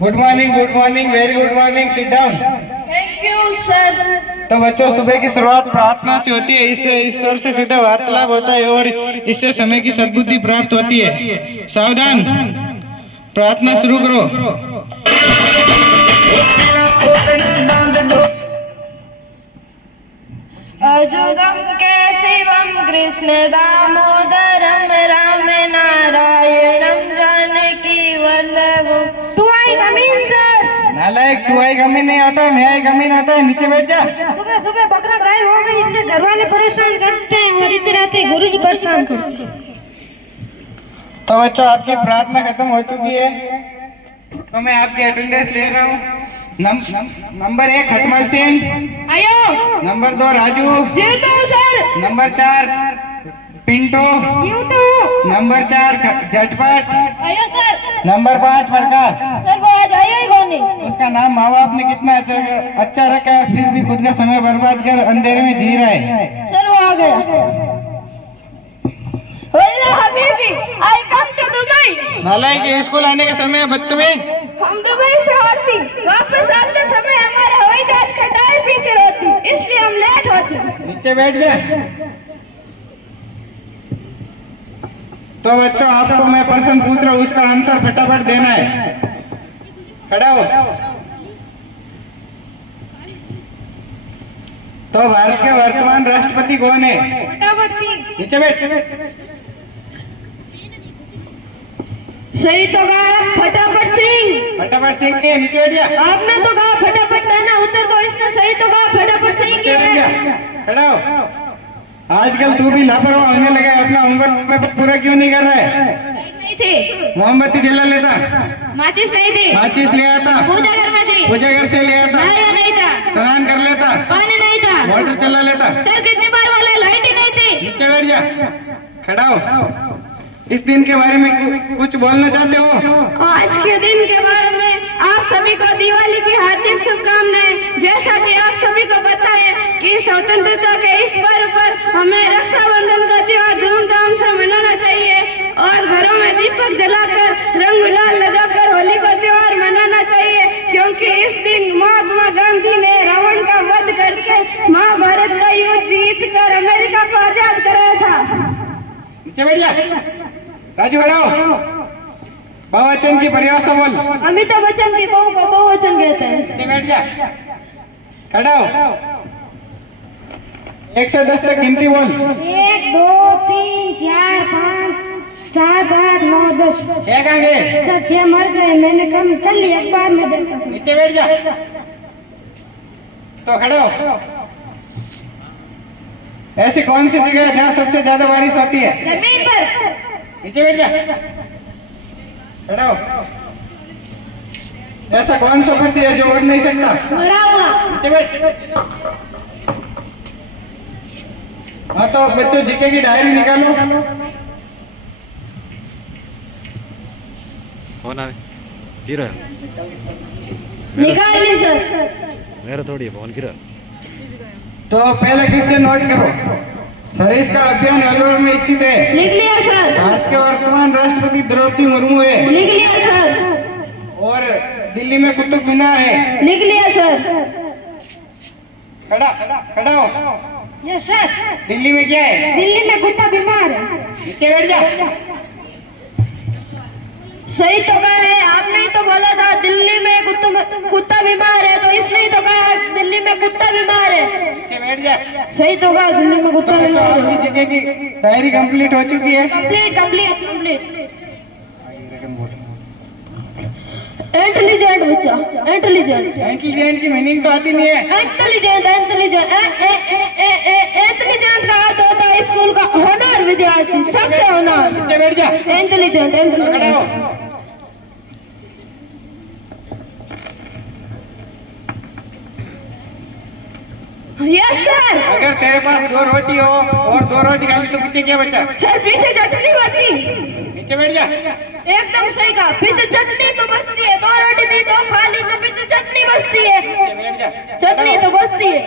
Good morning, very good morning, sit down. Thank you sir. तो बच्चों, सुबह की शुरुआत प्रार्थना से होती है। इससे ईश्वर से सीधा वार्तालाप होता है और इससे समय की सद्बुद्धि प्राप्त होती है। सावधान, प्रार्थना शुरू करो। अजुदम केशवम कृष्ण दामोदरम राम नारायणम जानकी वल्लभम। To I come in sir. नालायक, तू आई कमी नहीं आता, मैं आई कमी आता है। नीचे बैठ जा। सुबह सुबह बकरा गायब हो गई, इसलिए घर वाले परेशान करते हैं और इतने आते गुरु जी परेशान करते हैं। तो बच्चों, आपकी प्रार्थना खत्म हो चुकी है, तो मैं आपकी अटेंडेंस ले रहा हूँ। नंबर 1 खटमल सिंह। आयो। नंबर 2 राजू। जीवता हूँ सर। नंबर 4 पिंटू। जीवता हूँ। नंबर 4 झटपट। आयो सर। नंबर 5 प्रकाश। सर वो आज आया ही कौन है? उसका नाम माँ बाप ने कितना अच्छा रखा है, फिर भी खुद का समय बर्बाद कर अंधेरे में जी रहा है। सर वो आ गया। हबीबी, आई कम टू दुबई। नालायक के स्कूल आने का समय है, बदतमीज। हम दुबई से आती, वापस आते समय हमारे हवाई जहाज का टायर पंचर होती, इसलिए हम लेट होती। नीचे बैठ जा। तो बच्चों, आपको मैं प्रश्न पूछ रहा हूँ, उसका आंसर फटाफट देना है। खड़ा हो। तो भारत के वर्तमान राष्ट्रपति कौन है? फटाफट सिंह। नीचे बैठ। सही तो कहा, फटाफट सिंह। फटाफट सिंह के नीचे बैठ जा। आपने तो कहा फटाफट देना उत्तर, तो इसने सही तो कहा, फटाफट सिंह नीचे बैठ की जा। है। खड़ा हो। आजकल तू भी लापरवाह होने लगा है, अपना होमवर्क पूरा क्यों नहीं कर रहा है? नहीं थी। मोमबत्ती जला लेता, माचिस नहीं थी। माचिस ले आता, पूजा घर में थी। पूजा घर से ले आता, नहाया नहीं था। स्नान कर लेता, पानी नहीं था। मोटर चला लेता। सर कितनी बार वाले लाइट ही नहीं थी। नीचे बैठ जा। खड़ा हो। इस दिन के बारे में कुछ बोलना चाहते हो? आज के दिन के बारे में आप सभी को दिवाली की हार्दिक शुभकामनाएं। जैसा कि आप सभी को पता है कि स्वतंत्रता के इस पर्व पर हमें रक्षाबंधन का त्योहार धूमधाम से मनाना चाहिए और घरों में दीपक जलाकर रंग गुलाल लगाकर होली का त्योहार मनाना चाहिए, क्योंकि इस दिन महात्मा गांधी ने रावण का वध करके महाभारत का युद्ध जीत कर अमेरिका को आजाद कराया था। नीचे बैठ जा। राजू खड़ा हो। बहुवचन की परिभाषा बोल। अमिताभ बच्चन की बहू को बहुवचन कहते हैं। नीचे बैठ जा। खड़ा हो। 1 से 10 तक गिनती बोल। 1 2 3 4 5 7 8 9 10। 6 कहाँ गए? सर 6 मर गए, मैंने कम कर लिया, अखबार में देखा। नीचे बैठ जा। तो खड़ा हो। ऐसी कौन सी जगह है जहाँ सबसे ज्यादा बारिश होती है? जमीन पर। नीचे बैठ जा। खड़ा हो। ऐसा कौन सा पक्षी है जो उड़ नहीं सकता? मरा हुआ। नीचे बैठ। हाँ, तो बच्चों जीके की डायरी निकालो। फोन आवे किरा निकाल ली सर। मेरा थोड़ी फोन किरा। तो पहले क्वेश्चन नोट करो। सरिस का अभियान अलवर में स्थित है। लिख लिया सर। भारत के वर्तमान राष्ट्रपति द्रौपदी मुर्मू है। लिख लिया सर। और दिल्ली में कुतुब मीनार है। लिख लिया सर। खड़ा हो। Yes sir. दिल्ली में क्या है? दिल्ली में कुत्ता बीमार है। नीचे बैठ जा। सही तो कहा है, आपने ही तो बोला था दिल्ली में कुत्ता बीमार है, तो इसने ही तो कहा दिल्ली में कुत्ता बीमार है। नीचे बैठ जा। सही तो कहा दिल्ली में कुत्ता तो बीमार आपकी है। जगह की डायरी कंप्लीट हो चुकी है। कंप्लीट। इंटेलिजेंट बच्चा, इंटेलिजेंट की मीनिंग तो आती नहीं है। इंटेलिजेंट का अर्थ होता है स्कूल का होनहार विद्यार्थी, सबसे होनहार। नीचे बैठ जा। इंटेलिजेंट। खड़ा हो। Yes sir. अगर तेरे पास 2 रोटी हो और 2 रोटी खाली तो पीछे क्या बचा? सर पीछे चटनी बची। नीचे बैठ जा। एकदम सही कहा, पीछे चटनी तो बचती है। 2 रोटी थी तो खाली, तो पीछे चटनी बचती है। नीचे बैठ जा। चटनी तो बचती है।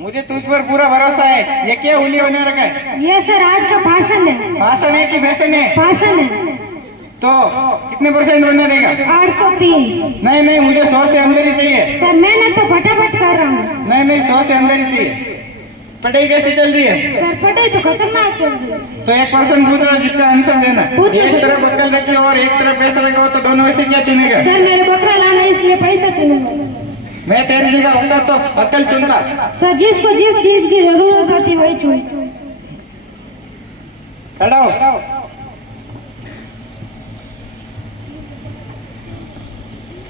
मुझे तुझ पर पूरा भरोसा है। ये क्या हुलिया बना रखा है? ये सर आज का भाषण है। भाषण है कि फैशन है? भाषण है। तो कितने परसेंट बना देगा? 803। नहीं नहीं, मुझे 100 से अंदर ही चाहिए। सर मैंने तो फटाफट कर रहा हूँ। नहीं नहीं, 100 से अंदर ही चाहिए। पढ़ाई कैसी चल रही है? सर पढ़ाई तो खतरनाक चल रही है। तो एक पर्सन पूछ रहा है, जिसका आंसर देना। पूछो। एक तरफ अक्ल रखी हो और एक तरफ पैसा रखा हो, तो दोनों में से क्या चुनेगा? सर मेरे बकरा लाना है, इसलिए पैसा चुनूंगा। मैं तेरी जगह होता तो अक्ल चुनता। सर जिसको जिस चीज की जरूरत होती वही चुनता। खड़ा हो।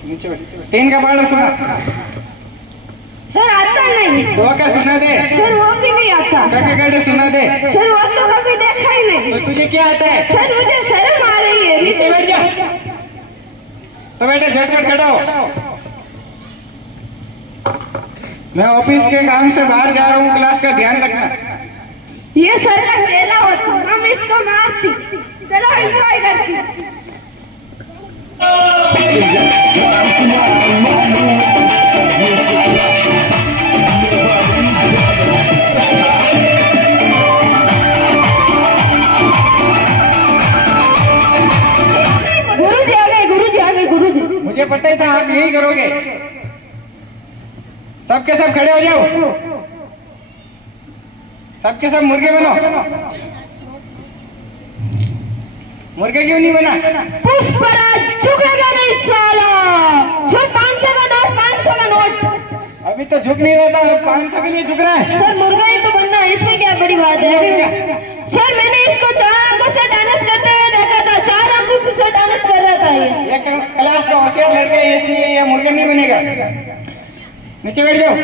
नीचे बैठ। 3 का पढ़ा सुना। सर आता नहीं। 2 का सुना दे। सर वो भी नहीं आता। का गड्ढे सुना दे। सर वो तो कभी देखा ही नहीं। तो तुझे क्या आता है? सर मुझे शर्म आ रही है। नीचे बैठ जा। तो बेटा झटपट खड़ा हो। मैं ऑफिस के काम से बाहर जा रहा हूँ, क्लास का ध्यान रखना। ये सर का चेला होता, हम इसको मारती। चलो एंजॉय करती। गुरुजी आ गए, गुरुजी आ गए, गुरुजी। मुझे पता ही था आप यही करोगे। सबके सब खड़े हो जाओ। सबके सब मुर्गे बनो। मुर्गे क्यों नहीं बना? पुष्पराज झुकेगा नहीं साला। सर 500 का नोट, 500 का नोट। अभी तो झुक नहीं रहा था, 500 के लिए झुक रहा है। सर मुर्गा ही तो बनना है, इसमें क्या बड़ी बात है? सर मैंने इसको 4 आंखों से डांस करते हुए देखा था। 4 आंखों से डांस कर रहा था ये। क्लास का होशियार लड़का है, इसलिए ये मुर्गा नहीं बनेगा। नीचे बैठ जाओ।